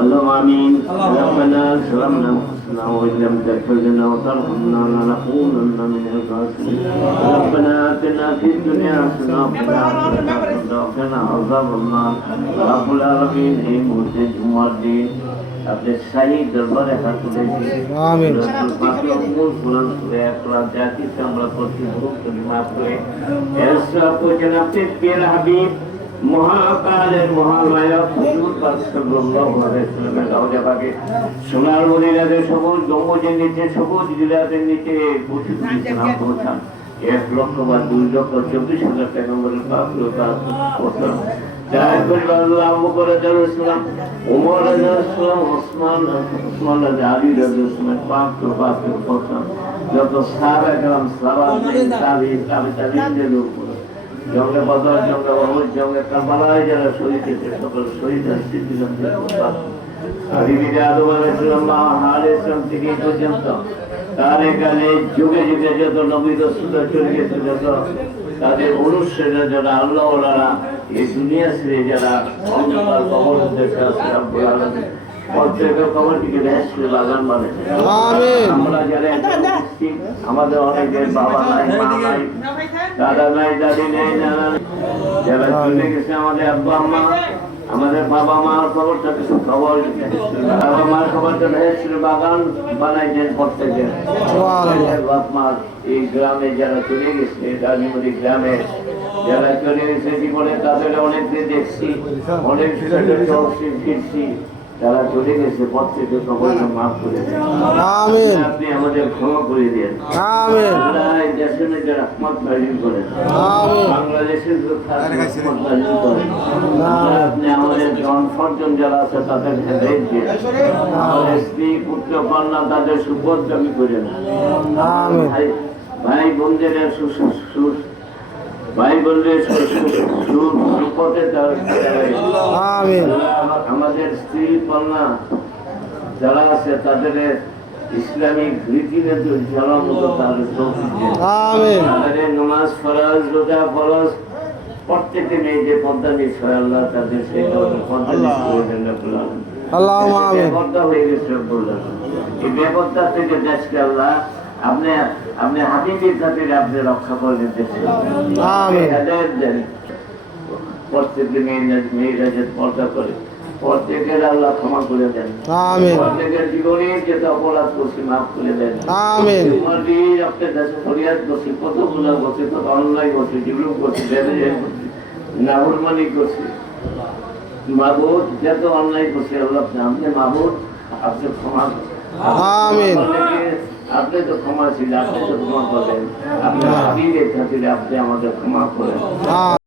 اللهم آمين. ربنا ظلمنا أنفسنا وإن لم تغفر لنا وترحمنا لنكونن من الخاسرين. ربنا آتنا في الدنيا حسنة وفي الآخرة حسنة وقنا عذاب النار. رب العالمين এই মুহূর্তে জুমার দিন আপনি শাহী দরবারে হাত তুলেছি। আমিন। আমরা করছি মাফ করে আপনি প্রিয় হাবিব মহাকালের মহানায়ক হুজুর পাক সাল্লাল্লাহু আলাইহি ওয়াসাল্লামের রওজা পাকে সোনার মদিনাতে সবুজ গম্বুজের নিচে সবুজ জিলাতের নিচে সালাম পৌঁছান। 1,00,000 বা 2,24,000 পয়গম্বরের পাক পৌঁছান। যার পরিবার আবু বকর রাদিয়াল্লাহু আনহু, ওমর রাদিয়াল্লাহু আনহু, ওসমান আলী রাদিয়াল্লাহু আনহু পাক পৌঁছান। যত সাহাবা کرام তাবিঈনদের উপর জঙ্গে বদর, জঙ্গে উহুদ, জঙ্গে কারবালায় যারা শহীদ হয়েছে সকল শহীদ থেকে পর্যন্ত কালে কালে যুগে যুগে যত নবী রাসূল চলে গেছে, যত তাদের অনুসারীরা যারা আল্লাহ ওয়ালারা এই দুনিয়া ছেড়ে যারা অন্ধকার কবর দেখে আসে, রব্বুল আলামিন প্রত্যেকের কবরটিকে রেহেশতের বাগান বানায়। আমিন। আমরা যারা আমাদের অনেকের বাবা নাই, মা নাই, দাদা নাই, দাদি নেই, নানা যারা চলে গেছে, আমাদের আব্বা আম্মা, আমাদের বাবা মার খবরটা খবর, বাবা মার খবরটা রেহেশতের বাগান বানাইছেন প্রত্যেকের। বাপ মার এই গ্রামে যারা চলে গেছে, রাজমুড়ি গ্রামে যারা চলে গেছে জীবনে, তাদের অনেককে দেখছি, অনেক ফিরছি, যারা চলে গেছে প্রত্যেকের কবরটা মাফ করে দেন। আমিন। আপনি আমাদের ক্ষমা করে দেন। আমিন। আল্লাহ এই দেশের মধ্যে রহমত নাযিল করেন। আমিন। বাংলাদেশের রহমত নাযিল করেন। আপনি আমাদের জনসর্জন যারা আছে তাদের হেদায়েত দিন। আমাদের স্ত্রী পুত্র কন্যা তাদের সুপথগামী করেন। আমিন। ভাই বোনদের আমাদের স্ত্রী কন্যা যারা আছে তাদের ইসলামিক রীতিনীতি চলার মতো তাদের তাদের নামাজ ফরজ, রোজা ফরজ, প্রত্যেকটি মেয়েদের পর্দা নিশ্চয় আল্লাহ তাদের সেই পর্দা পর্দা হয়ে গেছে। এই বেপর্দা থেকে দেশকে আল্লাহ আপনি হাবিবের খাতিরে আপনি রক্ষা করে দিতেছেন। হেদায়েত দেন। প্রত্যেকটি মেয়েরা যে পর্দা করে প্রত্যেকের আল্লাহ ক্ষমা করে দেন। প্রত্যেকের জীবনে যেটা অপরাধ করছি মাফ করে দেন। আপনার দেশে ফরিয়াদ করছি, কতগুলো করছি, কত অন্যায় করছি, জুলুম করছি, নাফরমানি করছি। মাবুদ যত অন্যায় করছি আল্লাহ আপনি মাবুদ আপনি ক্ষমা আপনি তো ক্ষমা ছিলেন, আপনি তো ক্ষমা করেন। আপনি হাবিবের খাতিরে আপনি আমাদের ক্ষমা করেন।